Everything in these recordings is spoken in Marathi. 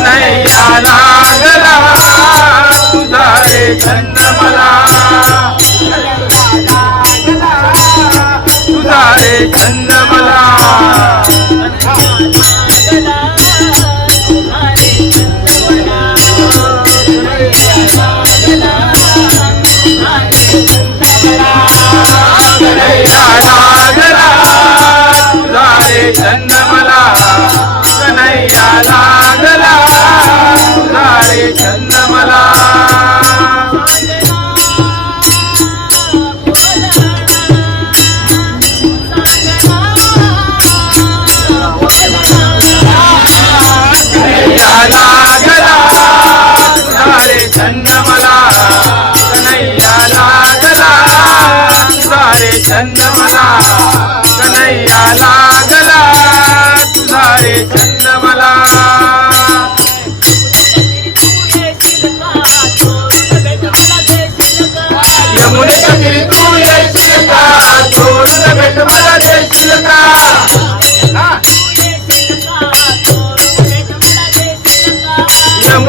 कन्हैया लागला तुझा रे छंद मला. तुझा रे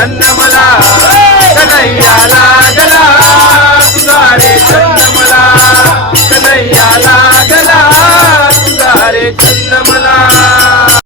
చందమల కనయ్యాలా.